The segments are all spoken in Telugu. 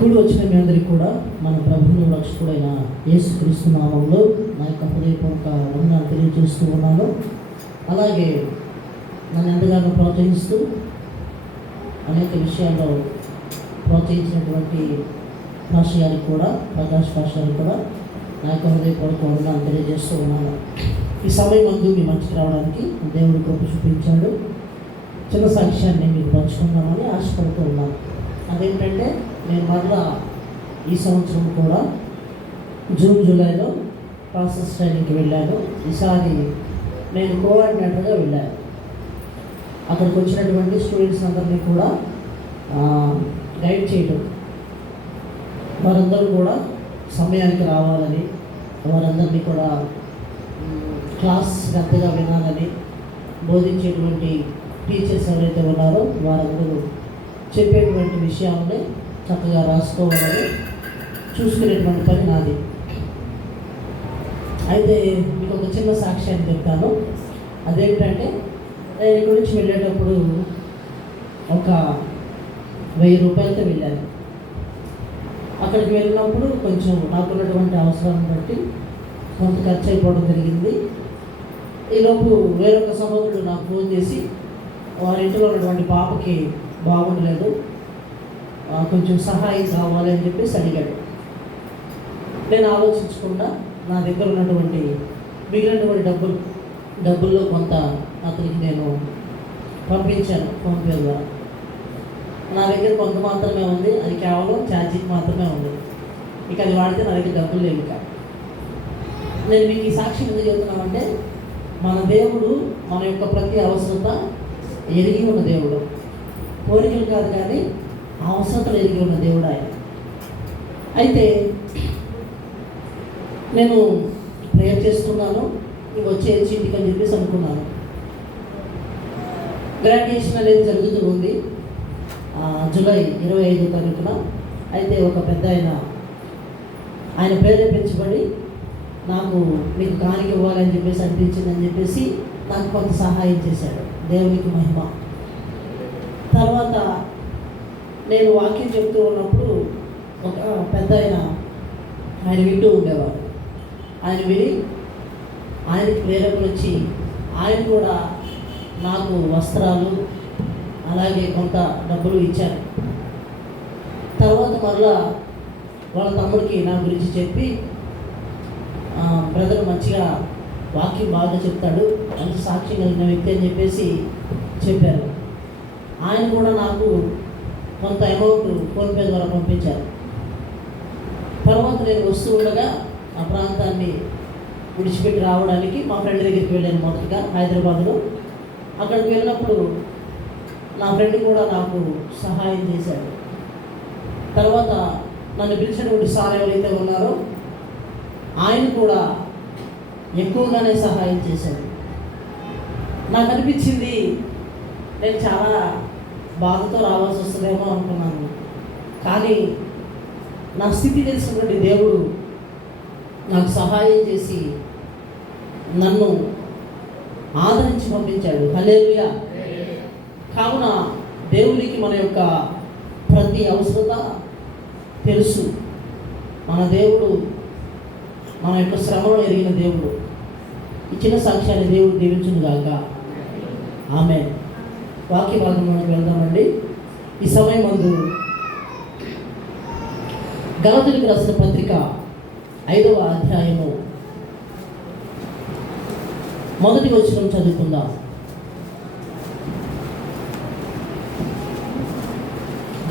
కూడి వచ్చిన మీ అందరికీ కూడా మన ప్రభువును రక్షకుడైన యేసుక్రీస్తు నామములో నా యొక్క హృదయపూర్వక వందనాలు తెలియజేస్తూ ఉన్నాను. అలాగే నన్ను ఎంతగానో ప్రోత్సహిస్తూ అనేక విషయాల్లో ప్రోత్సహించినటువంటి పాస్టర్ గారికి కూడా, ప్రకాష్ పాస్టర్ గారికి కూడా నా యొక్క హృదయపూర్వక వందనాలు తెలియజేస్తూ ఉన్నాను. ఈ సమయం ముందు మీ మంచికి రావడానికి దేవుడు కృప చూపించాడు. చిన్న సాక్ష్యాన్ని మీకు పంచుకుందామని ఆశపడుతూ ఉన్నాను. అదేంటంటే, నేను మరలా ఈ సంవత్సరం కూడా జూన్ జూలైలో ప్రాసెస్ ట్రైనింగ్కి వెళ్ళాను. ఈసారి నేను కోఆర్డినేటర్గా వెళ్ళాను. అక్కడికి వచ్చినటువంటి స్టూడెంట్స్ అందరినీ కూడా గైడ్ చేయడం, వారందరూ కూడా సమయానికి రావాలని, వారందరినీ కూడా క్లాస్ శ్రద్ధగా వినాలని, బోధించేటువంటి టీచర్స్ ఎవరైతే ఉన్నారో వారందరూ చెప్పేటువంటి విషయాలని చక్కగా రాసుకోవాలని చూసుకునేటువంటి పని నాది. అయితే మీకు ఒక చిన్న సాక్ష్యాన్ని చెప్తాను. అదేంటంటే, నేను ఇక్కడి నుంచి వెళ్ళేటప్పుడు ఒక 1000 రూపాయలతో వెళ్ళాను. అక్కడికి వెళ్ళినప్పుడు కొంచెం నాకున్నటువంటి అవసరాన్ని బట్టి కొంత ఖర్చు అయిపోవడం జరిగింది. ఈలోపు వేరొక సహోదరుడు నాకు ఫోన్ చేసి వారి ఇంట్లో ఉన్నటువంటి పాపకి బాగుండలేదు, కొంచెం సహాయం కావాలి అని చెప్పేసి అడిగాడు. నేను ఆలోచించకుండా నా దగ్గర ఉన్నటువంటి మిగిలినటువంటి డబ్బుల్లో కొంత అతనికి నేను పంపించాను ఫోన్పే ద్వారా. నా దగ్గర కొంత మాత్రమే ఉంది, అది కేవలం ఛార్జింగ్ మాత్రమే ఉంది. ఇక అది వాడితే నా దగ్గర డబ్బులు లేవు. ఇక నేను మీకు ఈ సాక్షి ఎందుకు చెబుతున్నామంటే, మన దేవుడు మన యొక్క ప్రతి అవసరత ఎరిగి ఉన్న దేవుడు. కోరికలు కాదు కానీ అవసరతలు ఎరిగి ఉన్న దేవుడు ఆయన. అయితే నేను ప్రేయర్ చేస్తున్నాను, ఇంక వచ్చేసి ఇంటికి అని చెప్పేసి అనుకున్నాను. గ్రాడ్యుయేషన్ అనేది జరుగుతూ ఉంది జూలై 25వ తారీఖున. అయితే ఒక పెద్ద ఆయన ప్రేరేపించబడి మీకు కానుక ఇవ్వాలని చెప్పేసి అనిపించిందని చెప్పేసి నాకు కొంత సహాయం చేశాడు. దేవునికి మహిమ. తర్వాత నేను వాక్యం చెప్తూ ఉన్నప్పుడు ఒక పెద్ద ఆయన వింటూ ఉండేవాడు. ఆయన విని ఆయనకి ప్రేరేపణ వచ్చి ఆయన కూడా నాకు వస్త్రాలు అలాగే కొంత డబ్బులు ఇచ్చారు. తర్వాత మరలా వాళ్ళ తమ్ముడికి నా గురించి చెప్పి, బ్రదర్ మంచిగా వాక్యం బాగా చెప్తాడు, మంచి సాక్ష్యం కలిగిన వ్యక్తి అని చెప్పేసి చెప్పారు. ఆయన కూడా నాకు కొంత అమౌంట్ ఫోన్పే ద్వారా పంపించారు. తర్వాత నేను వస్తూ ఉండగా ఆ ప్రాంతాన్ని విడిచిపెట్టి రావడానికి మా ఫ్రెండ్ దగ్గరికి వెళ్ళాను. మొదటిగా హైదరాబాద్లో అక్కడికి వెళ్ళినప్పుడు నా ఫ్రెండ్ కూడా నాకు సహాయం చేశాడు. తర్వాత నన్ను పిలిచినటువంటి సార్ ఎవరైతే ఉన్నారో ఆయన కూడా ఎక్కువగానే సహాయం చేశాడు. నాకు అనిపించింది, నేను చాలా బాధతో రావాల్సి వస్తుందేమో అనుకున్నాను. కానీ నా స్థితి తెలిసినటువంటి దేవుడు నాకు సహాయం చేసి నన్ను ఆదరించి పంపించాడు. హల్లెలూయా. కావున దేవునికి మన యొక్క ప్రతి అవసరత తెలుసు. మన దేవుడు మన యొక్క శ్రమలో ఎరిగిన దేవుడు. ఇచ్చిన సాక్ష్యాన్ని దేవుడు దీవించును గాక. ఆమేన్. వాక్య భాగంలోకి వెళ్దామండి. ఈ సమయం ముందు గలతీయులకు రాసిన పత్రిక 5వ అధ్యాయము 1వ వచనం చదువుకుందాం.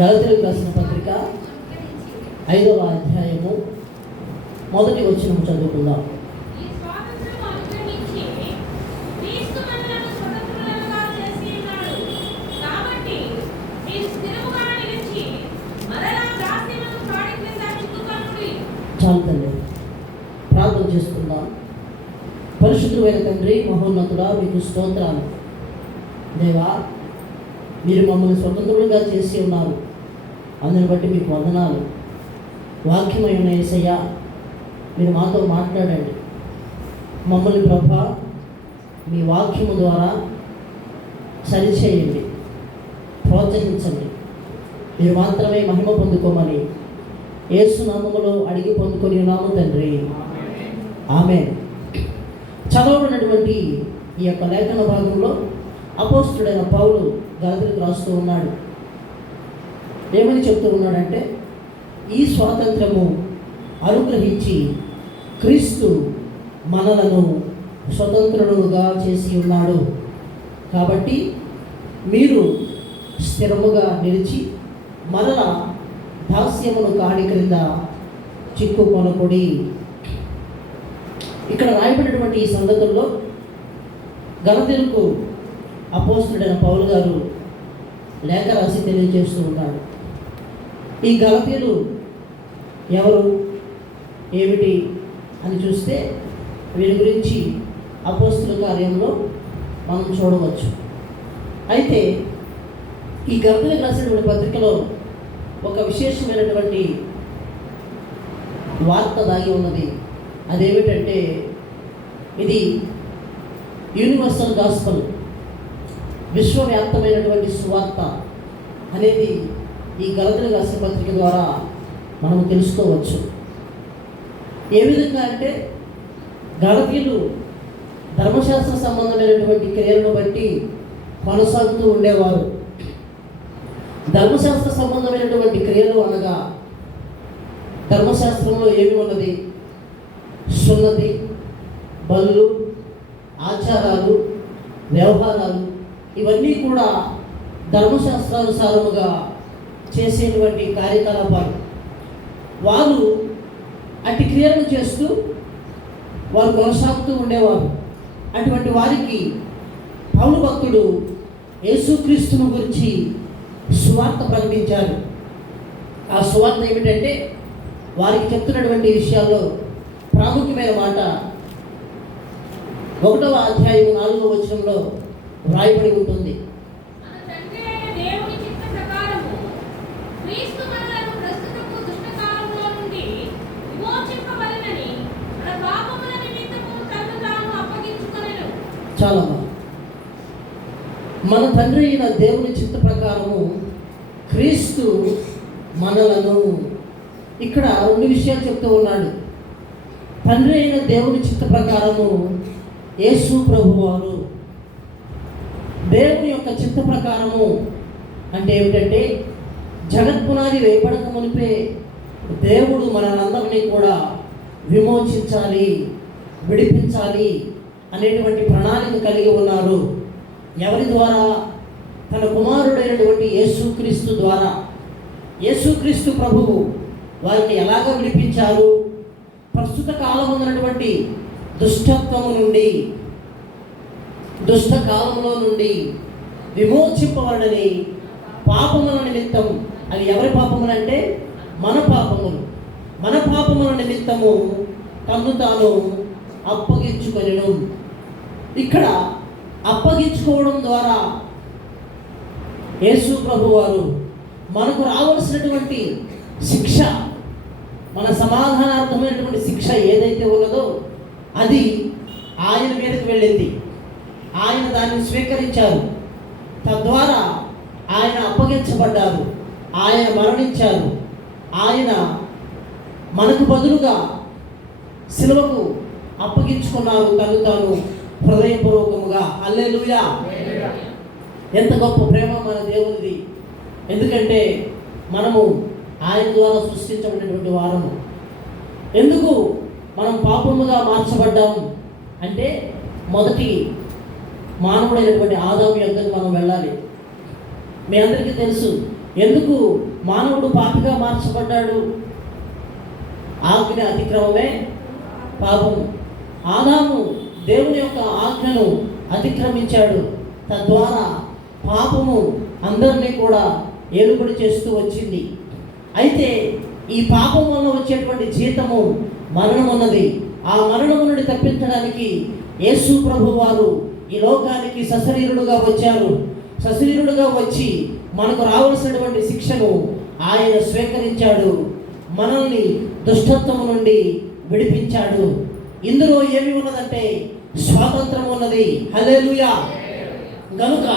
గలతీయులకు రాసిన పత్రిక 5వ అధ్యాయము 1వ వచనం చదువుకుందాం. చాలు తండ్రి, ప్రార్థన చేసుకుందాం. పరిశుద్ధమైన తండ్రి, మహోన్నతుడా, మీకు స్తోత్రాలు. దేవా, మీరు మమ్మల్ని స్వతంత్రులుగా చేసి ఉన్నారు. అందుని బట్టి మీకు వందనాలు. వాక్యమైన యేసయ్య, మీరు మాతో మాట్లాడండి. మమ్మల్ని ప్రభా మీ వాక్యము ద్వారా సరిచేయండి, ప్రోత్సహించండి. మీరు మాత్రమే మహిమ పొందుకోమని యేసు నామములో అడిగి పొందుకొని ఉన్నాము తండ్రి, ఆమేన్. చదవబడినటువంటి ఈ యొక్క లేఖన భాగంలో అపోస్తలుడైన పౌలు గలతీయులకు రాస్తూ ఉన్నాడు. ఏమని చెప్తూ ఉన్నాడంటే, ఈ స్వాతంత్రము అనుగ్రహించి క్రీస్తు మనలను స్వతంత్రులుగా చేసి ఉన్నాడు. కాబట్టి మీరు స్థిరముగా నిలిచి మరల దాస్యమును కాడి క్రింద చిక్కుకొనకుడి. ఇక్కడ రాయబడినటువంటి ఈ సందర్భంలో గలతీయులకు అపోస్తలుడైన పౌలు గారు లేఖ రాసి తెలియజేస్తూ ఉన్నాడు. ఈ గలతీయులు ఎవరు, ఏమిటి అని చూస్తే వీరి గురించి అపోస్తల కార్యంలో మనం చూడవచ్చు. అయితే ఈ గలతీయులకు రాసినటువంటి పత్రికలో ఒక విశేషమైనటువంటి వార్త దాగి ఉన్నది. అదేమిటంటే, ఇది యూనివర్సల్ గాస్పల్, విశ్వవ్యాప్తమైనటువంటి సువార్త అనేది ఈ గలతీయులకు రాసిన పత్రిక ద్వారా మనం తెలుసుకోవచ్చు. ఏ విధంగా అంటే, గలతీయులు ధర్మశాస్త్ర సంబంధమైనటువంటి క్రియలను బట్టి కొనసాగుతూ ఉండేవారు. ధర్మశాస్త్ర సంబంధమైనటువంటి క్రియలు అనగా ధర్మశాస్త్రంలో ఏమి ఉన్నది? సున్నతి, బలులు, ఆచారాలు, వ్యవహారాలు, ఇవన్నీ కూడా ధర్మశాస్త్రానుసారముగా చేసేటువంటి కార్యకలాపాలు. వారు అట్టి క్రియలను చేస్తూ వారు కొనసాగుతూ ఉండేవారు. అటువంటి వారికి పౌలు భక్తుడు యేసుక్రీస్తును గురించి సువార్త ప్రకటించారు. ఆ సువార్త ఏమిటంటే, వారికి చెప్తున్నటువంటి విషయాల్లో ప్రాముఖ్యమైన మాట 1వ అధ్యాయం 4వ వచనంలో వ్రాయబడి ఉంటుంది. చాలా మన తండ్రి అయిన దేవుని చిత్త ప్రకారము క్రీస్తు మనలను, ఇక్కడ 2 విషయాలు చెప్తూ ఉన్నాడు. తండ్రి అయిన దేవుని చిత్త ప్రకారము యేసు ప్రభువారు. దేవుని యొక్క చిత్త ప్రకారము అంటే ఏమిటంటే, జగత్పునాది వేయబడక మునిపే దేవుడు మనందరినీ కూడా విమోచించాలి, విడిపించాలి అనేటువంటి ప్రణాళిక కలిగి ఉన్నారు. ఎవరి ద్వారా? తన కుమారుడైనటువంటి యేసుక్రీస్తు ద్వారా. యేసుక్రీస్తు ప్రభువు వారిని ఎలాగ విడిపించారు? ప్రస్తుత కాలం ఉన్నటువంటి దుష్టత్వము నుండి, దుష్ట కాలంలో నుండి విమోచింపబడని పాపముల నిమిత్తం. అవి ఎవరి పాపములు అంటే మన పాపములు. మన పాపముల నిమిత్తము తన్ను తాను అప్పగించుకొనెను. ఇక్కడ అప్పగించుకోవడం ద్వారా యేసు ప్రభువారు మనకు రావాల్సినటువంటి శిక్ష, మన సమాధానార్థమైనటువంటి శిక్ష ఏదైతే ఉన్నదో అది ఆయన మీదకి వెళ్ళింది. ఆయన దాన్ని స్వీకరించారు. తద్వారా ఆయన అప్పగించబడ్డారు, ఆయన మరణించారు. ఆయన మనకు బదులుగా సిలువకు అప్పగించుకున్నారు తను తాను హృదయపూర్వకముగా. హల్లెలూయా! ఎంత గొప్ప ప్రేమ మన దేవునిది. ఎందుకంటే మనము ఆయన ద్వారా సృష్టించబడినటువంటి వారము. ఎందుకు మనం పాపముగా మార్చబడ్డాము అంటే, మొదటి మానవుడైనటువంటి ఆదాము యొద్దకు మనం వెళ్ళాలి. మీ అందరికీ తెలుసు ఎందుకు మానవుడు పాపిగా మార్చబడ్డాడు. ఆజ్ఞ అతిక్రమమే పాపము. ఆదాము దేవుని యొక్క ఆజ్ఞను అతిక్రమించాడు. తద్వారా పాపము అందరినీ కూడా ఏలుబడి చేస్తూ వచ్చింది. అయితే ఈ పాపం వల్ల వచ్చేటువంటి జీతము మరణం ఉన్నది. ఆ మరణము నుండి తప్పించడానికి యేసు ప్రభు వారు ఈ లోకానికి సశరీరుడుగా వచ్చారు. సశరీరుడుగా వచ్చి మనకు రావాల్సినటువంటి శిక్షను ఆయన స్వీకరించాడు. మనల్ని దుష్టత్వము నుండి విడిపించాడు. ఇందులో ఏమి ఉన్నదంటే స్వాతంత్రం ఉన్నది. హల్లెలూయా! కనుక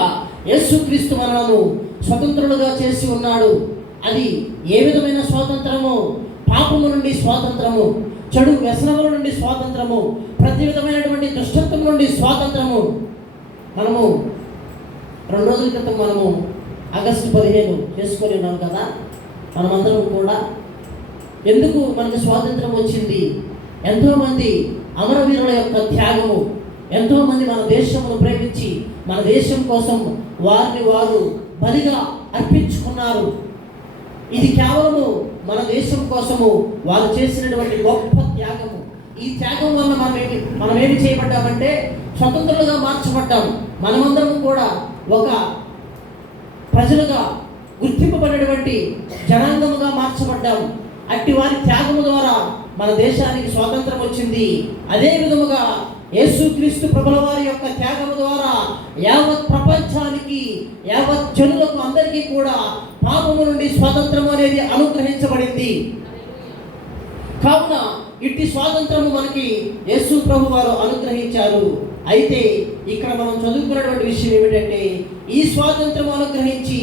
యేసుక్రీస్తు మనలను స్వతంత్రులుగా చేసి ఉన్నాడు. అది ఏ విధమైన స్వాతంత్రము? పాపము నుండి స్వాతంత్రము, చెడు వ్యసనముల నుండి స్వాతంత్రము, ప్రతి విధమైనటువంటి దుష్టత్వం నుండి స్వాతంత్రము. మనము 2 రోజుల క్రితం మనము ఆగస్టు 15 చేసుకొని ఉన్నాం కదా. మనమందరం కూడా ఎందుకు మనకు స్వాతంత్రం వచ్చింది? ఎంతోమంది అమరవీరుల యొక్క త్యాగము, ఎంతోమంది మన దేశమును ప్రేమించి మన దేశం కోసం వారిని వారు బలిగా అర్పించుకున్నారు. ఇది కేవలము మన దేశం కోసము వారు చేసినటువంటి గొప్ప త్యాగము. ఈ త్యాగం వల్ల మనం ఏమి చేయబడ్డామంటే స్వతంత్రులుగా మార్చబడ్డాము. మనమందరం కూడా ఒక ప్రజలుగా గుర్తింపబడినటువంటి జనాంగముగా మార్చబడ్డాము. అట్టి వారి త్యాగము ద్వారా మన దేశానికి స్వాతంత్రం వచ్చింది. అదే విధముగా యేసుక్రీస్తు ప్రభుల వారి యొక్క త్యాగము ద్వారా యావత్ ప్రపంచానికి, యావత్ జనులకు అందరికీ కూడా పాపము నుండి స్వాతంత్రం అనేది అనుగ్రహించబడింది. కావున ఇట్టి స్వాతంత్రము మనకి యేసు ప్రభు వారు అనుగ్రహించారు. అయితే ఇక్కడ మనం చదువుకున్నటువంటి విషయం ఏమిటంటే, ఈ స్వాతంత్రం అనుగ్రహించి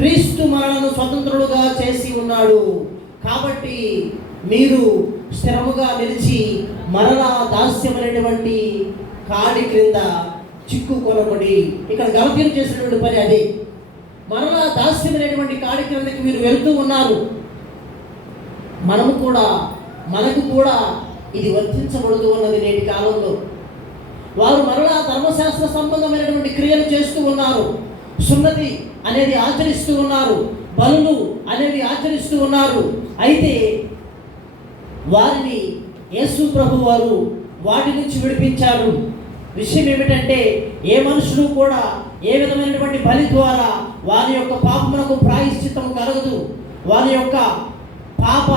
క్రీస్తు మనలను స్వతంత్రులుగా చేసి ఉన్నాడు. కాబట్టి మీరు స్థిరముగా నిలిచి మరలా దాస్యమైనటువంటి కాడి క్రింద చిక్కుకొనబడి, ఇక్కడ గలతీయులు చేసినటువంటి పని అదే. మరలా దాస్యమైనటువంటి కాడి క్రిందకి మీరు వెళుతూ ఉన్నారు. మనకు కూడా ఇది వర్తించబడుతూ ఉన్నది నేటి కాలంలో. వారు మరలా ధర్మశాస్త్ర సంబంధమైనటువంటి క్రియలు చేస్తూ ఉన్నారు. సున్నతి అనేది ఆచరిస్తూ ఉన్నారు, బలులు అనేవి ఆచరిస్తూ ఉన్నారు. అయితే వారిని యేసు ప్రభు వారు వాటి నుంచి విడిపించారు. విషయం ఏమిటంటే, ఏ మనుషులు కూడా ఏ విధమైనటువంటి బలి ద్వారా వారి యొక్క పాపమునకు ప్రాయశ్చిత్తం కలగదు. వారి యొక్క పాప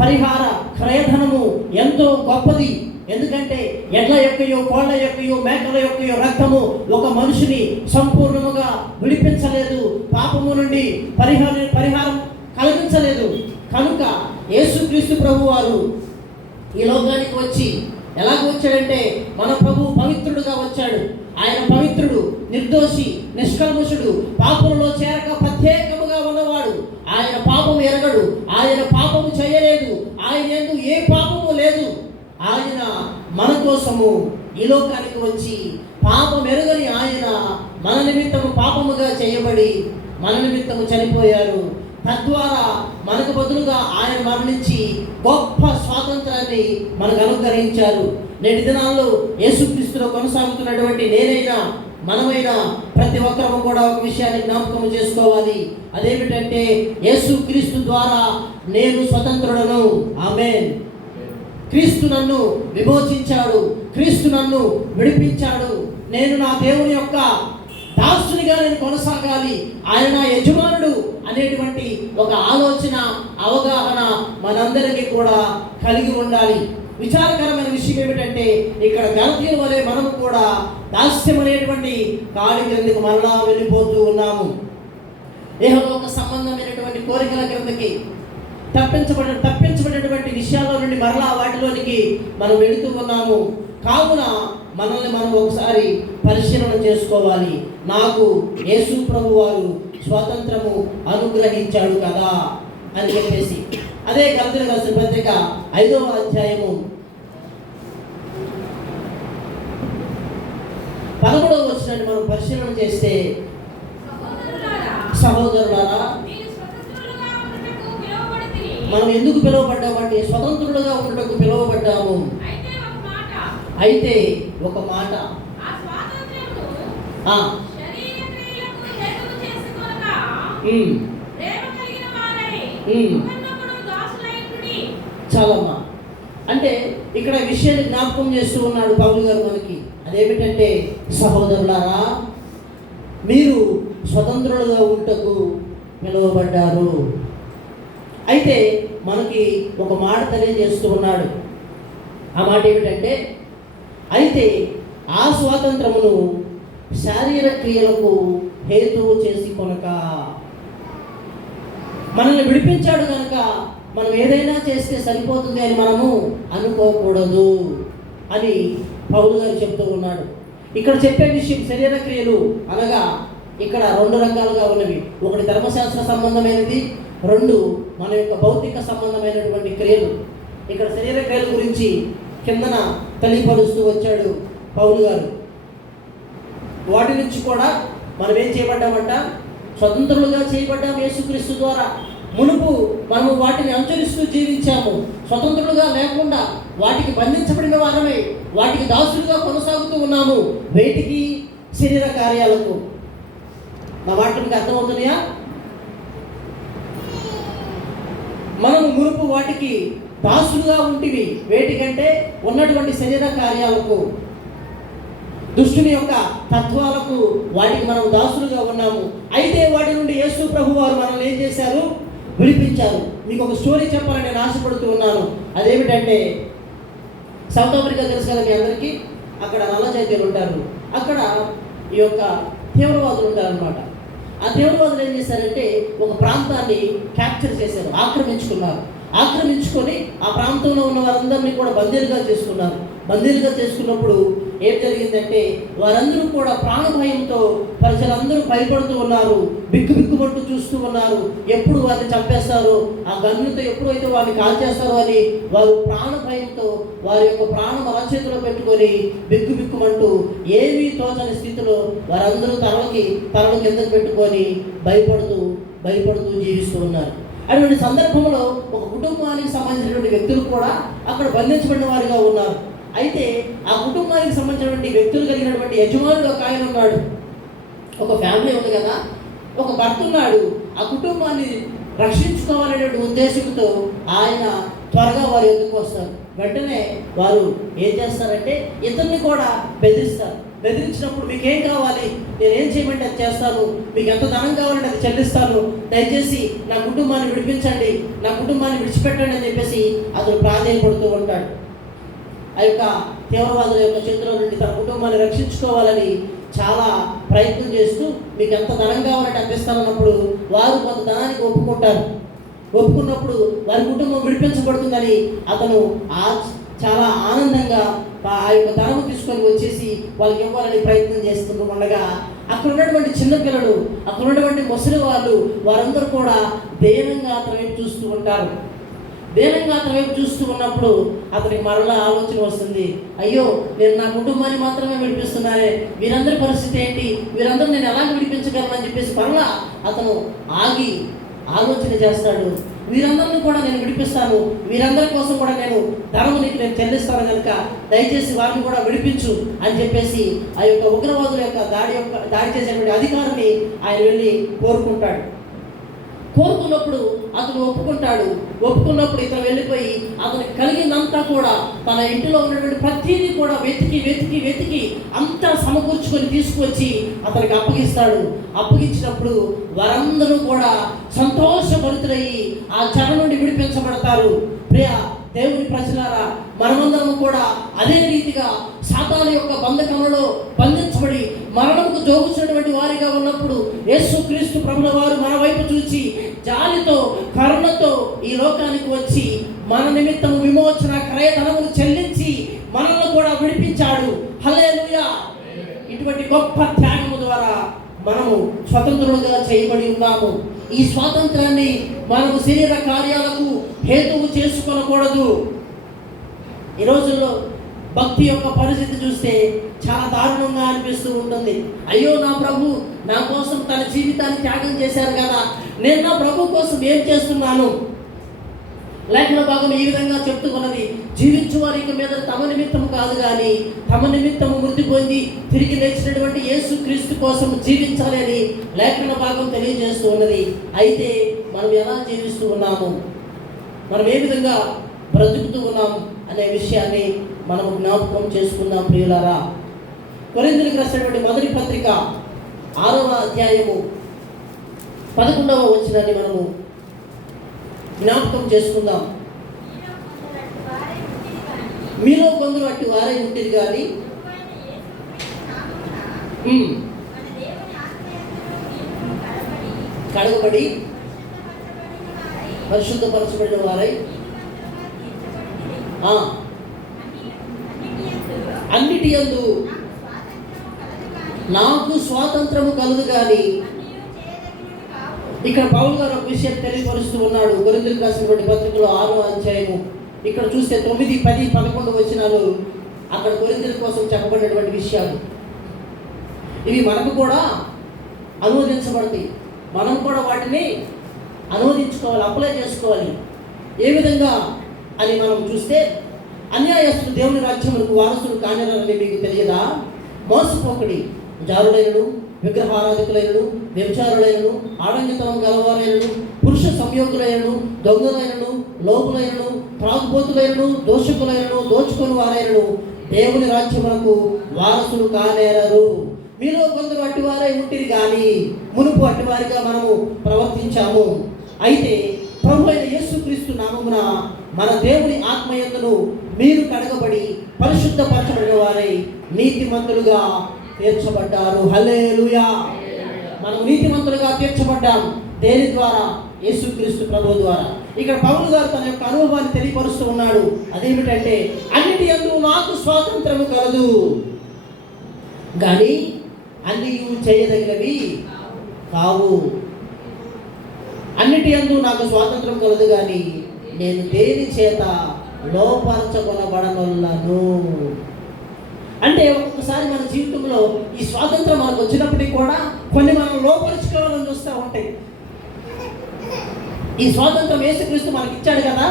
పరిహార క్రయధనము ఎంతో గొప్పది. ఎందుకంటే ఎడ్ల యొక్కయో, కోళ్ల యొక్కయో, మేకల యొక్కయో రక్తము ఒక మనిషిని సంపూర్ణముగా విడిపించలేదు, పాపము నుండి పరిహారం కలిగించలేదు. కనుక యేసుక్రీస్తు ప్రభు వారు ఈ లోకానికి వచ్చి ఎలాగ వచ్చాడంటే, మన ప్రభు పవిత్రుడుగా వచ్చాడు. ఆయన పవిత్రుడు, నిర్దోషి, నిష్కల్మషుడు, పాపంలో చేరక ప్రత్యేకముగా ఉన్నవాడు. ఆయన పాపము ఎరగడు, ఆయన పాపము చేయలేదు, ఆయన యందు ఏ పాపము లేదు. ఆయన మన కోసము ఈ లోకానికి వచ్చి పాపం ఎరుగని ఆయన మన నిమిత్తము పాపముగా చేయబడి మన నిమిత్తము చనిపోయారు. తద్వారా మనకు బదులుగా ఆయన మరణించి గొప్ప స్వాతంత్రాన్ని మనకు అనుగ్రహించారు. నేటి దినాల్లో యేసుక్రీస్తులో కొనసాగుతున్నటువంటి నేనైనా మనమైనా ప్రతి ఒక్కరము కూడా ఒక విషయాన్ని జ్ఞాపకం చేసుకోవాలి. అదేమిటంటే, యేసుక్రీస్తు ద్వారా నేను స్వతంత్రుడను. ఆమేన్. క్రీస్తు నన్ను విమోచించాడు, క్రీస్తు నన్ను విడిపించాడు. నేను నా దేవుని యొక్క దాసునిగా నేను కొనసాగాలి, ఆయన నా యజమానుడు అనేటువంటి ఒక ఆలోచన, అవగాహన మనందరికీ కూడా కలిగి ఉండాలి. విచారకరమైన విషయం ఏమిటంటే, ఇక్కడ గలతీయుల వలె మనము కూడా దాస్యం అనేటువంటి కాడి క్రిందకి మరలా వెళ్ళిపోతూ ఉన్నాము. ఇహలోక సంబంధమైనటువంటి కోరికల క్రిందకి తప్పించబడినటువంటి విషయాల్లో నుండి మరలా వాటిలోనికి మనం వెళుతూ ఉన్నాము. కావున మనల్ని మనం ఒకసారి పరిశీలన చేసుకోవాలి. నాకు యేసు ప్రభు వారు స్వాతంత్రము అనుగ్రహించాడు కదా అని చెప్పేసి. అదే గలతీయులకు రాసిన పత్రిక 5వ అధ్యాయము 11వ వచనాన్ని మనం పరిశీలన చేస్తే, సహోదరులారా, మనం ఎందుకు పిలువబడ్డామంటే స్వతంత్రులుగా ఉండటకు పిలువబడ్డాము. అయితే ఒక మాట, చాలమ్మా. అంటే ఇక్కడ విషయాన్ని జ్ఞాపకం చేస్తూ ఉన్నాడు పౌలు గారు మనకి. అదేమిటంటే, సహోదరులారా, మీరు స్వతంత్రులుగా ఉండటకు పిలువబడ్డారు. అయితే మనకి ఒక మాట తెలియజేస్తూ ఉన్నాడు. ఆ మాట ఏమిటంటే, అయితే ఆ స్వాతంత్రమును శారీర క్రియలకు హేతువు చేసి కొనక, మనల్ని విడిపించాడు కనుక మనం ఏదైనా చేస్తే సరిపోతుంది అని మనము అనుకోకూడదు అని పౌలు గారు చెప్తూ ఉన్నాడు. ఇక్కడ చెప్పే విషయం శరీర క్రియలు అనగా ఇక్కడ 2 రకాలుగా ఉన్నవి. ఒకటి ధర్మశాస్త్ర సంబంధమైనది, రెండు మన యొక్క భౌతిక సంబంధమైనటువంటి క్రియలు. ఇక్కడ శరీర క్రియల గురించి కిందన తెలియపరుస్తూ వచ్చాడు పౌలు గారు. వాటి నుంచి కూడా మనం ఏం చేయబడ్డామంట? స్వతంత్రులుగా చేయబడ్డాం యేసుక్రీస్తు ద్వారా. మునుపు మనము వాటిని అనుసరిస్తూ జీవించాము. స్వతంత్రులుగా లేకుండా వాటికి బంధించబడిన వారమే, వాటికి దాసులుగా కొనసాగుతూ ఉన్నాము. వేటికి? శరీర కార్యాలకు. నా మాటలకు అర్థమవుతున్నాయా? మనము మునుపు వాటికి దాసులుగా ఉంటివి. వేటికంటే? ఉన్నటువంటి శరీర కార్యాలకు, దుష్టుని యొక్క తత్వాలకు, వాటికి మనం దాసులుగా ఉన్నాము. అయితే వాటి నుండి యేసు ప్రభు వారు మనల్ని ఏం చేశారు? విడిపించారు. మీకు ఒక స్టోరీ చెప్పాలని నేను ఆశపడుతూ ఉన్నాను. అదేమిటంటే, సౌత్ ఆఫ్రికా తెలుసు కదా మీ అందరికీ. అక్కడ నల్ల చైతన్యులు ఉంటారు. అక్కడ ఈ యొక్క తీవ్రవాదులు ఉంటారనమాట. ఆ తీవ్రవాదులు ఏం చేశారంటే ఒక ప్రాంతాన్ని క్యాప్చర్ చేశారు, ఆక్రమించుకున్నారు. ఆక్రమించుకొని ఆ ప్రాంతంలో ఉన్న వారందరినీ కూడా బందీలుగా చేసుకున్నారు. బందీలుగా చేసుకున్నప్పుడు ఏం జరిగిందంటే వారందరూ కూడా ప్రాణభయంతో, ప్రజలందరూ భయపడుతూ ఉన్నారు, బిక్కుబిక్కుమంటూ చూస్తూ ఉన్నారు. ఎప్పుడు వారిని చంపేస్తారో, ఆ గన్నులతో ఎప్పుడైతే వారిని కాల్చేస్తారో అని వారు ప్రాణభయంతో వారి యొక్క ప్రాణం అరచేతిలో పెట్టుకొని బిక్కుబిక్కుమంటూ ఏమీ తోచని స్థితిలో వారందరూ తలలు కిందకు పెట్టుకొని భయపడుతూ జీవిస్తూ ఉన్నారు. అటువంటి సందర్భంలో ఒక కుటుంబానికి సంబంధించినటువంటి వ్యక్తులు కూడా అక్కడ బంధించబడిన వారిగా ఉన్నారు. అయితే ఆ కుటుంబానికి సంబంధించినటువంటి వ్యక్తులు కలిగినటువంటి యజమానుడు ఒక ఆయన ఉన్నాడు. ఒక ఫ్యామిలీ ఉంది కదా, ఒక భర్త ఉన్నాడు. ఆ కుటుంబాన్ని రక్షించుకోవాలనే ఉద్దేశంతో ఆయన త్వరగా వారి ఎదురుకు వస్తారు. వెంటనే వారు ఏం చేస్తారంటే ఇతన్ని కూడా బెదిరిస్తారు. బెదిరించినప్పుడు మీకేం కావాలి, నేనేం చేయమంటే అది చేస్తాను, మీకు ఎంత ధనం కావాలంటే అది చెల్లిస్తాను, దయచేసి నా కుటుంబాన్ని విడిపించండి, నా కుటుంబాన్ని విడిచిపెట్టండి అని చెప్పేసి అతను ప్రాధేయపడుతూ ఉంటాడు. ఆ యొక్క తీవ్రవాదుల యొక్క చేతిలో నుండి తన కుటుంబాన్ని రక్షించుకోవాలని చాలా ప్రయత్నం చేస్తూ మీకు ఎంత ధనం కావాలంటే అందిస్తానన్నప్పుడు వారు కొంత ధనానికి ఒప్పుకుంటారు. ఒప్పుకున్నప్పుడు వారి కుటుంబం విడిపించబడుతుందని అతను చాలా ఆనందంగా ఆ యొక్క ధనము తీసుకొని వచ్చేసి వాళ్ళకి ఇవ్వాలని ప్రయత్నం చేస్తూ ఉండగా అక్కడ ఉన్నటువంటి చిన్నపిల్లలు, అక్కడ ఉన్నటువంటి ముసలి వాళ్ళు, వారందరూ కూడా దీనంగా అతని వైపు చూస్తూ ఉంటారు. దీనంగా అతని వైపు చూస్తూ ఉన్నప్పుడు అతనికి మరలా ఆలోచన వస్తుంది, అయ్యో నేను నా కుటుంబాన్ని మాత్రమే విడిపిస్తున్నానే, వీరందరి పరిస్థితి ఏంటి, వీరందరూ నేను ఎలాగ విడిపించగలను అని చెప్పేసి మరలా అతను ఆగి ఆలోచన చేస్తాడు. వీరందరినీ కూడా నేను విడిపిస్తాను, వీరందరి కోసం కూడా నేను ధనము నీకు నేను చెల్లిస్తాను కనుక దయచేసి వారిని కూడా విడిపించు అని చెప్పేసి ఆ యొక్క ఉగ్రవాదుల యొక్క దాడి చేసేటువంటి అధికారిని ఆయన వెళ్ళి కోరుకుంటాడు. కోరుకున్నప్పుడు అతను ఒప్పుకున్నప్పుడు ఇతను వెళ్ళిపోయి అతనికి కలిగిందంతా కూడా తన ఇంటిలో ఉన్నటువంటి ప్రతిదీ కూడా వెతికి అంతా సమకూర్చుకొని తీసుకువచ్చి అతనికి అప్పగిస్తాడు. అప్పగించినప్పుడు వారందరూ కూడా సంతోషభరితులయ్యి ఆ చెర నుండి విడిపించబడతారు. ప్రియ దేవుని ప్రజలారా, మనమందరము కూడా అదే రీతిగా సాతాను యొక్క బంధకములలో బంధించబడి మరణముకు జోగుతున్నటువంటి వారిగా ఉన్నప్పుడు యేసుక్రీస్తు ప్రభుల వారు మన వైపు చూచి జాలితో కరుణతో ఈ లోకానికి వచ్చి మన నిమిత్తము విమోచన క్రయధనమును చెల్లించి మనల్ని కూడా విడిపించాడు. హల్లెలూయా! ఇటువంటి గొప్ప త్యాగము ద్వారా మనము స్వతంత్రులుగా చేయబడి ఉన్నాము. ఈ స్వాతంత్రాన్ని మనము శరీర కార్యాలకు హేతువు చేసుకొనకూడదు. ఈ రోజుల్లో భక్తి యొక్క పరిస్థితి చూస్తే చాలా దారుణంగా అనిపిస్తూ ఉంటుంది. అయ్యో నా ప్రభు నా కోసం తన జీవితాన్ని త్యాగం చేశారు కదా, నేను నా ప్రభు కోసం ఏం చేస్తున్నాను? లేఖన భాగం ఈ విధంగా చెప్తున్నది, జీవించు వారికి మీద తమ నిమిత్తము కాదు కానీ తమ నిమిత్తము మృతి పొంది తిరిగి లేచినటువంటి యేసు క్రీస్తు కోసం జీవించాలి అని లేఖన భాగం తెలియజేస్తూ ఉన్నది. అయితే మనం ఎలా జీవిస్తూ ఉన్నాము, మనం ఏ విధంగా బ్రతుకుతూ ఉన్నాం అనే విషయాన్ని మనం జ్ఞాపకం చేసుకుందాం ప్రియులారా. కొరింథీయులకు రాసినటువంటి మొదటి పత్రిక 6వ అధ్యాయము 11వ వచనాన్ని మనము జ్ఞాపకం చేసుకుందాం. మీలో కొందరు అట్టి వారై ఉంటుంది కానీ కడగబడి పరిశుద్ధపరచబడిన వారై అన్నిటి యందు నాకు స్వాతంత్రము కలదు కానీ ఇక్కడ పౌలు గారు ఒక విషయం తెలియపరుస్తూ ఉన్నాడు. కొరింథీయులకు రాసినటువంటి పత్రికలో 6వ అధ్యాయము ఇక్కడ చూస్తే 9, 10, 11 వచనాలు అక్కడ కొరింథీయుల కోసం చెప్పబడినటువంటి విషయాలు. ఇవి మనకు కూడా అనువదించబడతాయి. మనం కూడా వాటిని అనువదించుకోవాలి, అప్లై చేసుకోవాలి. ఏ విధంగా అని మనం చూస్తే, అన్యాయస్తులు దేవుని రాజ్యములకు వారసులు కానిరని మీకు తెలియదా? మోసపోకడి, జారులైనను, విగ్రహారాధికులైనను, వ్యభిచారులైనను, ఆడంగితనం గలవారైనను, పురుష సంయోగులైనను, దొంగలైనను, లోపులైనను, త్రాగుబోతులైనను, దోషకులైనను, దోచుకొని వారైనను దేవుని రాజ్యములకు వారసులు కానేరరు. మీలో కొందరు అట్టివారై ఉంటిరి కానీ మునుపు అట్టివారిగా మనము ప్రవర్తించాము. అయితే ప్రభు అయిన యేసుక్రీస్తు నామమున మన దేవుని ఆత్మయందును మీరు కడగబడి పరిశుద్ధపరచబడిన వారై నీతిమంతులుగా తీర్చబడ్డారు. హల్లెలూయా. మనం నీతిమంతులుగా తీర్చబడ్డాము. దేని ద్వారా? యేసుక్రీస్తు ప్రభు ద్వారా. ఇక్కడ పౌలు గారు తన యొక్క అనుభవాన్ని తెలియపరుస్తూ ఉన్నాడు. అదేమిటంటే, అన్నిటి యందు నాకు స్వాతంత్రము కలదు కానీ అన్నీ చేయదగినవి కావు. అన్నిటి యందు నాకు స్వాతంత్రం కలదు కానీ నేను దేని చేత లోపరచబడనొల్లను. అంటే ఒక్కొక్కసారి మన జీవితంలో ఈ స్వాతంత్రం మనకు వచ్చినప్పటికీ కూడా కొన్ని మనం లోపరుచుకోవాలని చూస్తూ ఉంటాయి. ఈ స్వాతంత్రం యేసుక్రీస్తు మనకి ఇచ్చాడు కదా.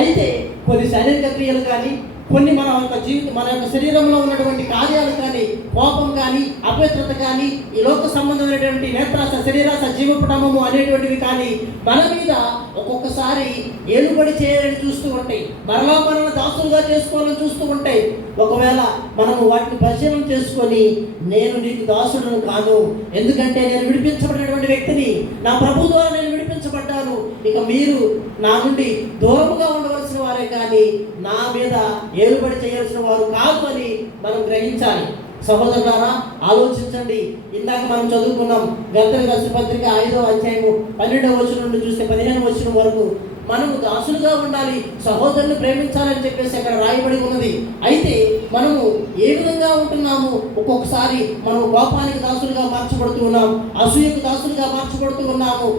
అయితే కొన్ని శారీరక క్రియలు కానీ, కొన్ని మన యొక్క శరీరంలో ఉన్నటువంటి కార్యాలు కానీ, కోపం కానీ, అపవిత్రత కానీ, ఈ లోక సంబంధమైనటువంటి నేత్రాస, శరీరాస, జీవపటమము అనేటువంటివి కానీ మన మీద ఒక్కొక్కసారి ఏలుబడి చేయాలని చూస్తూ ఉంటాయి. మరలా మనల్ని దాసులుగా చేసుకోవాలని చూస్తూ ఉంటాయి. ఒకవేళ మనము వాటిని పరిశీలన చేసుకొని, నేను నీకు దాసుడును కాను, ఎందుకంటే నేను విడిపించబడినటువంటి వ్యక్తిని, నా ప్రభు ద్వారా నేను విడిపించబడ్డాను, ఇక మీరు నా నుండి దూరముగా ఉండవలసిన వారే కానీ నా మీద ఏలుబడి చేయాల్సిన వారు కాదు అని మనం గ్రహించాలి. సహోదరులారా, ఆలోచించండి. ఇందాక మనం చదువుకున్నాం గలతీయులకు రాసిన పత్రిక 5వ అధ్యాయము 12వ వచనం నుండి చూస్తే 15వ వచనం వరకు మనము దాసులుగా ఉండాలి, సహోదరుని ప్రేమించాలని చెప్పేసి అక్కడ రాయబడి ఉన్నది. అయితే మనము ఏ విధంగా ఉంటున్నాము? ఒక్కొక్కసారి మనం కోపానికి దాసులుగా మార్చబడుతూ ఉన్నాం, అసూయకు దాసులుగా మార్చబడుతూ ఉన్నాము,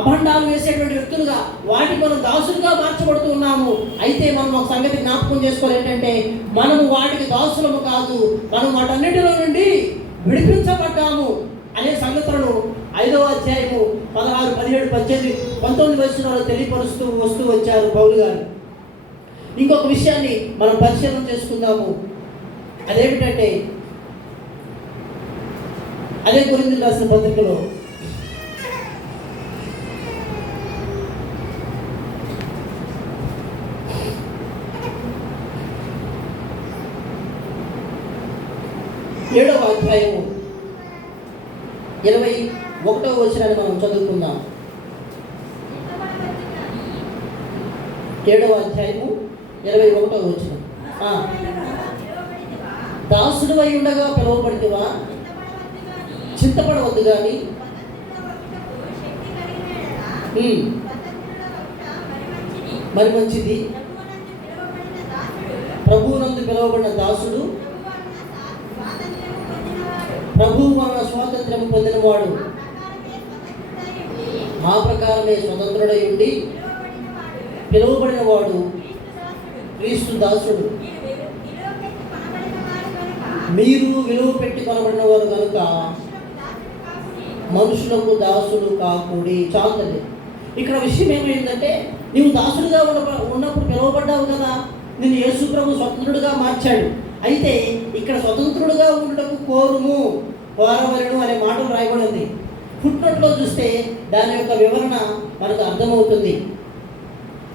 అభండాలు వేసేటువంటి వ్యక్తులుగా వాటికి మనం దాసులుగా మార్చబడుతూ ఉన్నాము. అయితే మనం ఒక సంగతి జ్ఞాపకం చేసుకోవాలి, ఏంటంటే మనము వాటికి దాసులము కాదు, మనం వాటన్నిటిలో నుండి విడిపించబడ్డాము అనే సంగతులను 5వ అధ్యాయము 16, 17, 18, 19 వచనాలు తెలియపరుస్తూ వస్తూ వచ్చారు పౌలు గారు. ఇంకొక విషయాన్ని మనం పరిశీలన చేసుకుందాము. అదేమిటంటే, అదే కొరింథీయులకు రాసిన పత్రికలో 7వ అధ్యాయము 21వ వచనాన్ని మనం చదువుకుందాం. 7వ అధ్యాయము 21వ వచనం. దాసుడు అయి ఉండగా పిలువబడితివా, చింతపడవద్దు కానీ మరి మంచిది. ప్రభువునందు పిలువబడిన దాసుడు ప్రభువు వలన స్వాతంత్ర్యం పొందినవాడు ఆ ప్రకారమే స్వతంత్రుడై ఉండి పిలువబడిన వాడు క్రీస్తు దాసుడు. మీరు విలువ పెట్టి కొనబడిన వారు కనుక మనుషులకు దాసులు కాకూడి. చాలుతుంది. ఇక్కడ విషయం ఏమైందంటే, నీవు దాసుడుగా ఉన్నప్పుడు పిలువబడ్డావు కదా, నిన్ను యేసు ప్రభు స్వతంత్రుడుగా మార్చాడు. అయితే ఇక్కడ స్వతంత్రుడుగా ఉండటకు కోరవలను అనే మాటలు రాయబడి ఉంది. ఫుట్నోట్లో చూస్తే దాని యొక్క వివరణ మనకు అర్థమవుతుంది.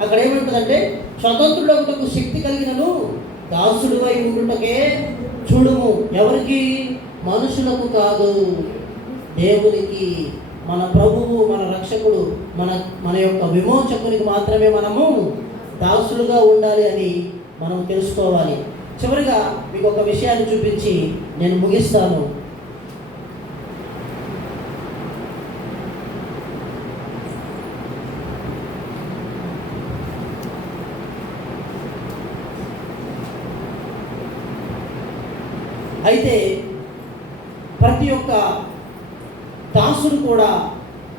అక్కడ ఏమంటుందంటే, స్వతంత్రుడకు శక్తి కలిగినను దాసుడు అయి ఉండుటకే చూడుము. ఎవరికి? మనుషులకు కాదు, దేవునికి, మన ప్రభువు, మన రక్షకుడు, మన యొక్క విమోచకునికి మాత్రమే మనము దాసులుగా ఉండాలి అని మనం తెలుసుకోవాలి. చివరిగా మీకు ఒక విషయాన్ని చూపించి నేను ముగిస్తాను. అయితే ప్రతి ఒక్క దాసుడు కూడా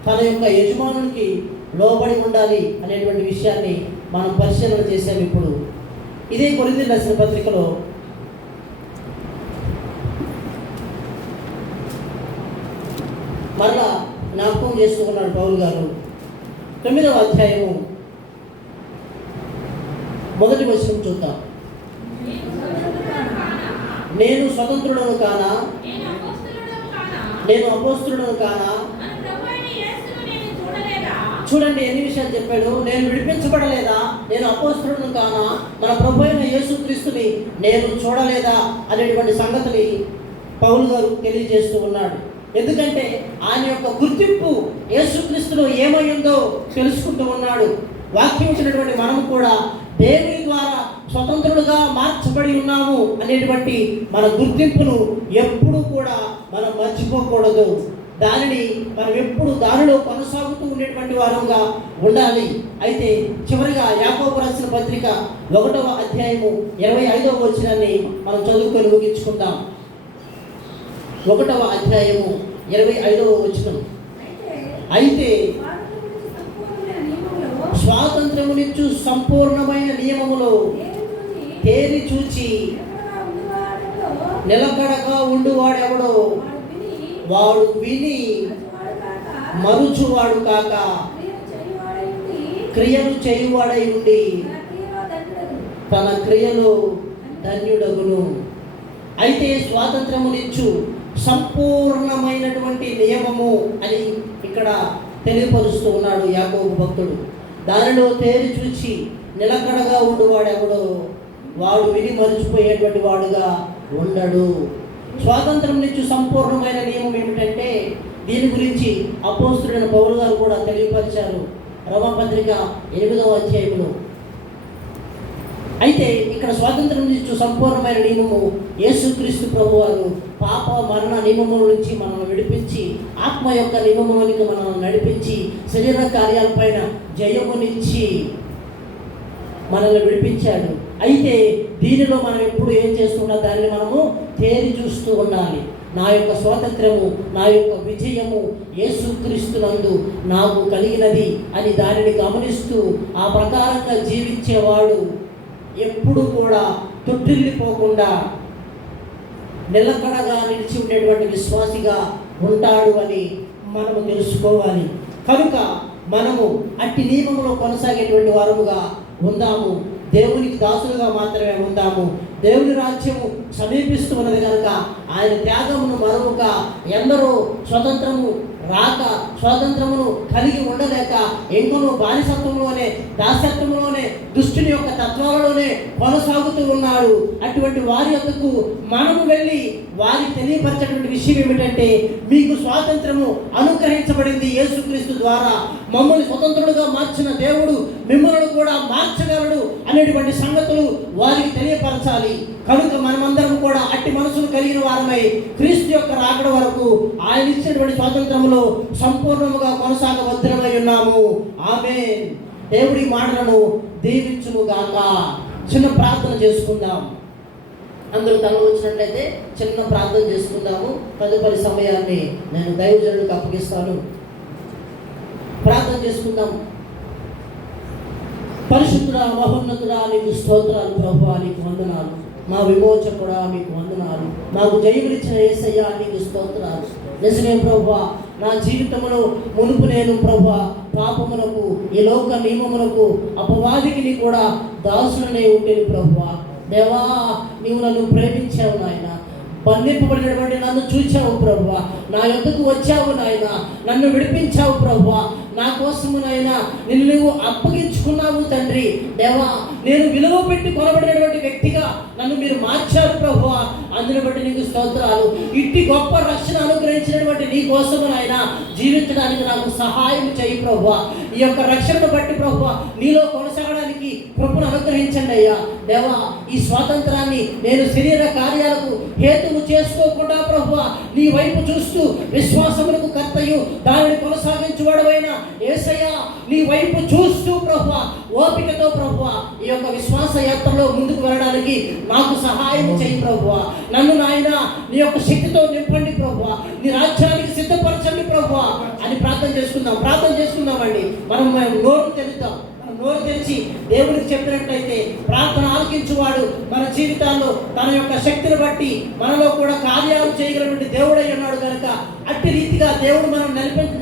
తన యొక్క యజమానునికి లోబడి ఉండాలి అనేటువంటి విషయాన్ని మనం పరిశీలన చేసాం. ఇప్పుడు ఇదే కొరింథీయులకు రాసిన పత్రికలో మరలా జ్ఞాపకం చేస్తూ ఉన్నాడు పౌలు గారు. 9వ అధ్యాయము 1వ వచనం చూద్దాం. నేను స్వతంత్రుడను కానా, నేను అపోస్తలుడను కానా. చూడండి ఎన్ని విషయాలు చెప్పాడు. నేను విడిపించబడలేదా, నేను అపోస్తలుడను కానా, మన ప్రభు అయిన యేసుక్రీస్తుని నేను చూడలేదా అనేటువంటి సంగతిని పౌలు గారు తెలియజేస్తూ ఉన్నాడు. ఎందుకంటే ఆయన యొక్క గుర్తింపు యేసుక్రీస్తులో ఏమైందో తెలుసుకుంటూ ఉన్నాడు. వాక్యం ఇచ్చినటువంటి మనము కూడా దేవుని ద్వారా స్వతంత్రులుగా మార్చబడి ఉన్నాము అనేటువంటి మన గుర్తింపును ఎప్పుడు కూడా మనం మర్చిపోకూడదు. దానిని మనం ఎప్పుడు దానిలో కొనసాగుతూ ఉండేటువంటి వారంగా ఉండాలి. అయితే చివరిగా యాకోబు రాసిన పత్రిక 1వ అధ్యాయము 25వ వచనాన్ని మనం చదువుకొని ముగించుకుందాం. 1వ అధ్యాయము 25వ వచనం. అయితే స్వాతంత్రమునిచ్చు సంపూర్ణమైన నియమములో తేరి చూచి నిలకడగా ఉండువాడెవడో వాడు విని మరుచువాడు కాక క్రియలు చేయువాడై ఉండి తన క్రియలో ధన్యుడగును. అయితే స్వాతంత్రమునిచ్చు సంపూర్ణమైనటువంటి నియమము అని ఇక్కడ తెలియపరుస్తూ ఉన్నాడు యాకోబు భక్తుడు. దానిలో తేరి చూచి నిలకడగా ఉండువాడెవడో వాడు విని మరిచిపోయేటువంటి వాడుగా ఉండడు. స్వాతంత్రం నుంచి సంపూర్ణమైన నియమం ఏమిటంటే దీని గురించి అపోస్తలుడైన పౌలు గారు కూడా తెలియపరిచారు రోమాపత్రిక 8వ అధ్యాయంలో. అయితే ఇక్కడ స్వాతంత్రం నుంచి సంపూర్ణమైన నియమము యేసుక్రీస్తు ప్రభువారు పాప మరణ నియమముల నుంచి మనల్ని విడిపించి ఆత్మ యొక్క నియమములకి మనల్ని నడిపించి శరీర కార్యాలపైన జయమునిచ్చి మనల్ని విడిపించాడు. అయితే దీనిలో మనం ఎప్పుడు ఏం చేస్తున్నా దాన్ని మనము తేరి చూస్తూ ఉండాలి. నా యొక్క స్వాతంత్రము, నా యొక్క విజయము యేసుక్రీస్తునందు నాకు కలిగినది అని దానిని గమనిస్తూ ఆ ప్రకారంగా జీవించేవాడు ఎప్పుడు కూడా తొట్టిల్లిపోకుండా నిలకడగా నిలిచి ఉండేటువంటి విశ్వాసిగా ఉంటాడు అని మనము తెలుసుకోవాలి. కనుక మనము అట్టి నియమంలో కొనసాగేటువంటి వారముగా ఉందాము. దేవునికి దాసులుగా మాత్రమే ఉందాము. దేవుని రాజ్యము సమీపిస్తూ ఉన్నది కనుక ఆయన త్యాగమును మరొక ఎందరో స్వతంత్రము రాక స్వాతంత్రమును కలిగి ఉండలేక ఎంగును బానిసత్వంలోనే దాసత్వంలోనే దుష్టుని యొక్క తత్వాలలోనే కొనసాగుతూ ఉన్నాడు. అటువంటి వారి యొక్కకు మనము వెళ్ళి వారికి తెలియపరచేటువంటి విషయం ఏమిటంటే మీకు స్వాతంత్రము అనుగ్రహించబడింది యేసుక్రీస్తు ద్వారా. మమ్మల్ని స్వతంత్రులుగా మార్చిన దేవుడు మిమ్మల్ని కూడా మార్చగలడు అనేటువంటి సంగతులు వారికి తెలియపరచాలి. కనుక మనమందరం కూడా అట్టి మనసును కలిగిన వారమై క్రీస్తు యొక్క రాకడ వరకు ఆయన ఇచ్చినటువంటి స్వాతంత్రములో సంపూర్ణముగా కొనసాగబద్ధమై ఉన్నాము. ఆమేన్. దేవుడి మాటలను దీవించునుగాక. చిన్న ప్రార్థన చేసుకుందాం. అందరూ తల వచ్చినట్లయితే చిన్న ప్రార్థన చేసుకుందాము. తదుపరి సమయాన్ని నేను దైవజనుడికి అప్పగిస్తాను. ప్రార్థన చేసుకుందాం. పరిశుద్ధుడా, మహోన్నతుడా, నీకు స్తోత్రాలు ప్రభువా, నీకు వందనాలు. మా విమోచకుడా మీకు వందనాలు. మాకు జయములిచ్చిన యేసయ్యా నీకు స్తోత్రాలు. నిజమే ప్రభువా, నా జీవితంలో మునుపు నేను ప్రభువా పాపమునకు ఈ లోక నియమమునకు అపవాదికి కూడా దాసులనే ఉండేది ప్రభువా. దేవా, నీవు నన్ను ప్రేమించావు నాయన. బంధింపబడినటువంటి నన్ను చూచావు ప్రభువా. నా యొద్దకు వచ్చావు నాయన. నన్ను విడిపించావు ప్రభువా. నా కోసము నాయన నిన్ను నువ్వు అప్పగించుకున్నావు తండ్రి. దేవా, నేను విలువ పెట్టి కొనబడినటువంటి వ్యక్తిగా నన్ను మీరు మార్చారు ప్రభువా. అందుని బట్టి నీకు స్తోత్రాలు. ఇట్టి గొప్ప రక్షణ అనుగ్రహించినటువంటి నీ కోసము నాయన జీవించడానికి నాకు సహాయం చేయి ప్రభువా. ఈ యొక్క రక్షణను బట్టి ప్రభువా నీలో కొనసాగడానికి కృపను అనుగ్రహించండి అయ్యా. దేవా, ఈ స్వాతంత్రాన్ని నేను శరీర కార్యాలకు హేతువు చేసుకోకుండా ప్రభువా నీ వైపు చూస్తూ విశ్వాసములకు కర్తయు దానిని కొనసాగించువాడవైన యేసయ్యా నీ వైపు చూస్తూ ప్రభువా ఓపికతో ప్రభువా ఈ యొక్క విశ్వాస యాత్రలో ముందుకు వెళ్ళడానికి నాకు సహాయం చేయి ప్రభువా. నన్ను నాయన నీ యొక్క శక్తితో నింపండి ప్రభువా. నీ రాజ్యానికి సిద్ధపరచండి ప్రభువా అని ప్రార్థన చేసుకుందాం, ప్రార్థన చేసుకుందామండి. మనం నోరు తెరుద్దాం. నోరు తెరిచి దేవుడికి చెప్పినట్లయితే ప్రార్థన ఆలకించువాడు మన జీవితాల్లో తన యొక్క శక్తిని బట్టి మనలో కూడా కార్యాలు చేయగలిగినటువంటి దేవుడై ఉన్నాడు కనుక అట్టి రీతిగా దేవుడు మనం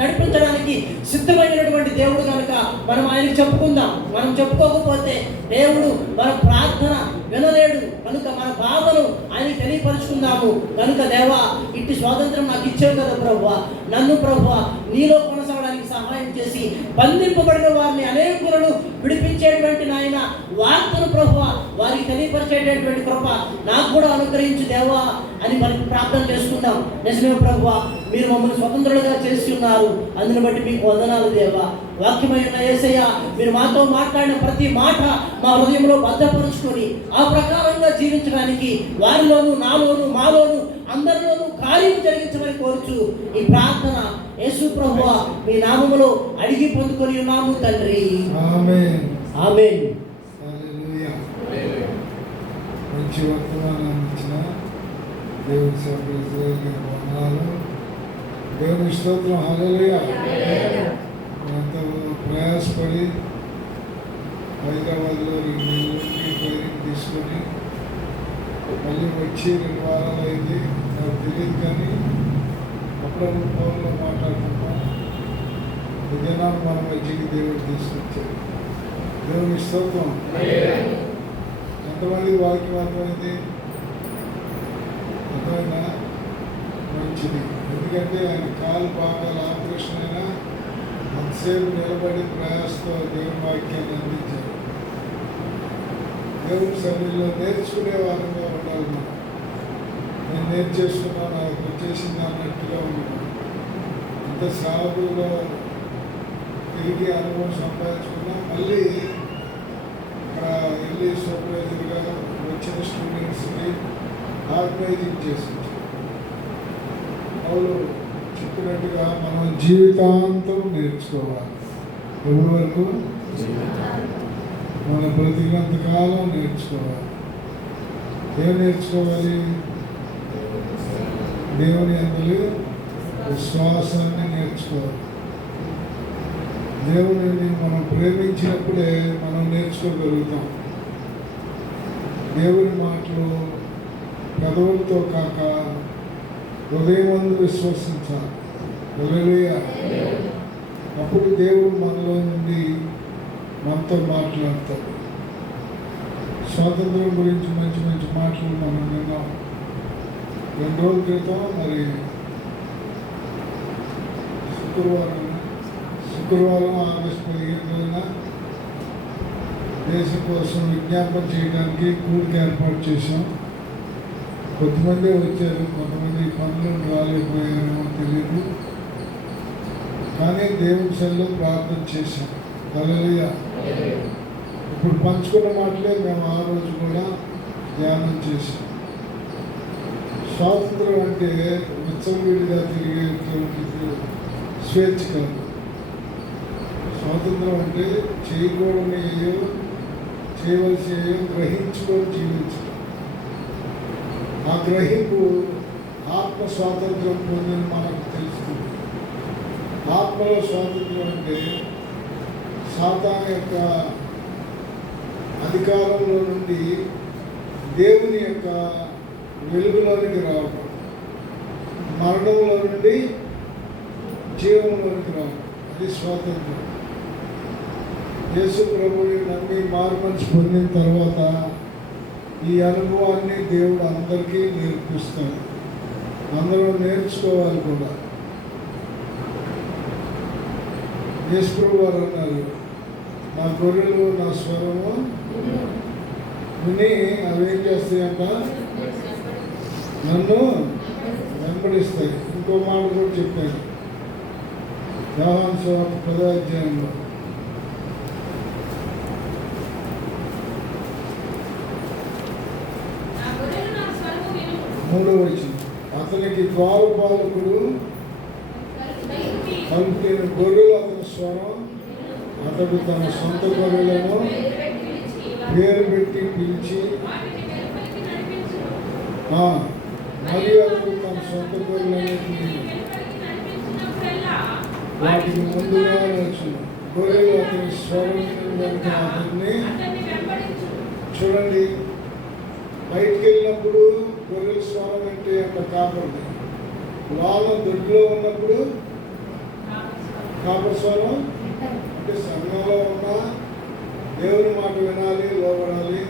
నడిపించడానికి సిద్ధమైనటువంటి దేవుడు కనుక మనం ఆయనకి చెప్పుకుందాం. మనం చెప్పుకోకపోతే దేవుడు మన ప్రార్థన వినలేడు కనుక మన బాధను ఆయనకి తెలియపరుచుకుందాము. కనుక దేవా, ఇట్టి స్వాతంత్రం నాకు ఇచ్చావు కదా ప్రభువా, నన్ను ప్రభువా నీలో కొనసాగడానికి సహాయం చేసి బంధింపబడిన వారిని అనేకులను విడిపించేటువంటి నాయన వార్తను ప్రభువా వారికి తెలియపరిచేటటువంటి కృప నాకు కూడా అనుగ్రహించు దేవా అని మనం ప్రార్థన చేసుకుందాం. నిజమే ప్రభువా, మీరు మమ్మల్ని స్వతంత్రులుగా చేసి ఉన్నారు, అందుని బట్టి మీకు వందనాలు దేవా. వాక్యమైన యేసయ్య, మీరు మాతో మాట్లాడిన ప్రతి మాట మా హృదయంలో భద్రపరుచుకొని ఆ ప్రకారంగా జీవించడానికి వారిలోను, నాలోను, మాలోను, అందరిలోనూ కార్యం జరిగించమని కోరుచు ఈ ప్రార్థన యేసు ప్రభువా మీ నామములో అడిగి పొందుకొని ఉన్నాము తండ్రి. ఆమేన్. ఆమేన్. హల్లెలూయా. మంచి వర్తమానం ఇచ్చిన దేవుని సేవకులకు వందనాలు. దేవుని స్తోత్రం. హల్లెలూయా. ఎంతో ప్రయాసపడి హైదరాబాద్లో 2 నెలలకి ట్రైనింగ్ తీసుకొని మళ్ళీ వచ్చి 2 వారాలు అయింది. నాకు తెలియదు కానీ అప్పుడప్పుడు ఫోన్లో మాట్లాడుకుంటాం. విజయనాడు మన మధ్యకి దేవుడు తీసుకొచ్చాడు. దేవుని స్తోత్రం. ఎంతమంది వాక్యం అర్థమైంది? అర్థమైనా మంచిది. ఎందుకంటే ఆయన కాలు బాగా ఆపరేషన్ అయినా అంతసేపు నిలబడి ప్రయాసతో దేవుని వాక్యాన్ని అందించారు. దేవుని సన్నిధిలో నేర్చుకునే వారంగా ఉండాలి. మనం నేను నేర్చేసుకున్నాను, నాకు వచ్చేసింది అన్నట్టుగా ఉన్నాను. ఇంత సాగులో తిరిగి అనుభవం సంపాదించుకున్నా మళ్ళీ అక్కడ వెళ్ళి సూపర్వైజర్గా వచ్చిన స్టూడెంట్స్ని ఆర్గనైజింగ్ చేసి వాళ్ళు చెప్పినట్టుగా మనం జీవితాంతం నేర్చుకోవాలి. ఎవరి వరకు? మన బ్రతికినంత కాలం నేర్చుకోవాలి. ఏం నేర్చుకోవాలి? దేవుని యందు విశ్వాసాన్ని నేర్చుకోవాలి. దేవుని మనం ప్రేమించినప్పుడే మనం నేర్చుకోగలుగుతాం. దేవుని మాటలు పెదవులతో కాక హృదయమందు విశ్వసించాలి. హల్లెలూయా. అప్పుడు దేవుడు మనలో నుండి మనతో మాట్లాడతాడు. స్వాతంత్రం గురించి మంచి మంచి మాటలు మనం విన్నాం. 2 రోజుల క్రితం మరి శుక్రవారం ఆగస్టు 15న దేశం కోసం విజ్ఞాపన చేయడానికి కూడిక ఏర్పాటు చేశాం. కొంతమంది వచ్చారు, కొంతమంది పనులు రాలేకపోయారేమో తెలియదు. కానీ దేవుని సన్నిధిలో ప్రార్థన చేశాం. హల్లెలూయా. ఇప్పుడు పంచుకున్న మాటలే మేము ఆ రోజు కూడా ధ్యానం చేశాం. స్వాతంత్రం అంటే విచ్చలవిడిగా తిరిగేటువంటి స్వేచ్ఛ కాదు. స్వాతంత్రం అంటే చేయకూడని ఏయో చేయవలసి ఏయో గ్రహించుకొని జీవించడం. ఆ గ్రహింపు ఆత్మ స్వాతంత్రం పొందని మనకు తెలుస్తుంది. ఆత్మలో స్వాతంత్రం అంటే సాతాను యొక్క అధికారంలో నుండి దేవుని యొక్క వెలుగులోనికి రావడం, మరణంలో నుండి జీవంలోనికి రావడం, అది స్వాతంత్రం. యేసు ప్రభువుని నమ్మి మారుమనసు పొందిన తర్వాత ఈ అనుభవాన్ని దేవుడు అందరికీ నేర్పిస్తాడు. అందరూ నేర్చుకోవాలి కూడా. యేసు ప్రభు వారు అన్నారు, నా గొర్రెలు నా స్వరము విని అవేం చేస్తాయంట? నన్ను వెంబడిస్తాయి. ఇంకో మాట కూడా చెప్పాను యోహాను సువార్త 10వ అధ్యాయంలో. మూడవ వచనం, అతనికి ద్వారపాలకుడు పంపిన గొర్రెలు అతని స్వరం, అతడు తన సొంత గొర్రెలను పేరు పెట్టి పిలిచి మరియు అతడు తన సొంత గొర్రెలను వాటికి ముందుగా నడుచును. గొర్రెలు అతని స్వరం వెనుక అతన్ని చూడండి. బయటికి వెళ్ళినప్పుడు గొర్రెల స్వరం అంటే అంత కాపరిది. లోన దొడ్లో ఉన్నప్పుడు కాపరి స్వరం అంటే సంఘంలో ఉన్న దేవుని మాట వినాలి, లోబడాలి.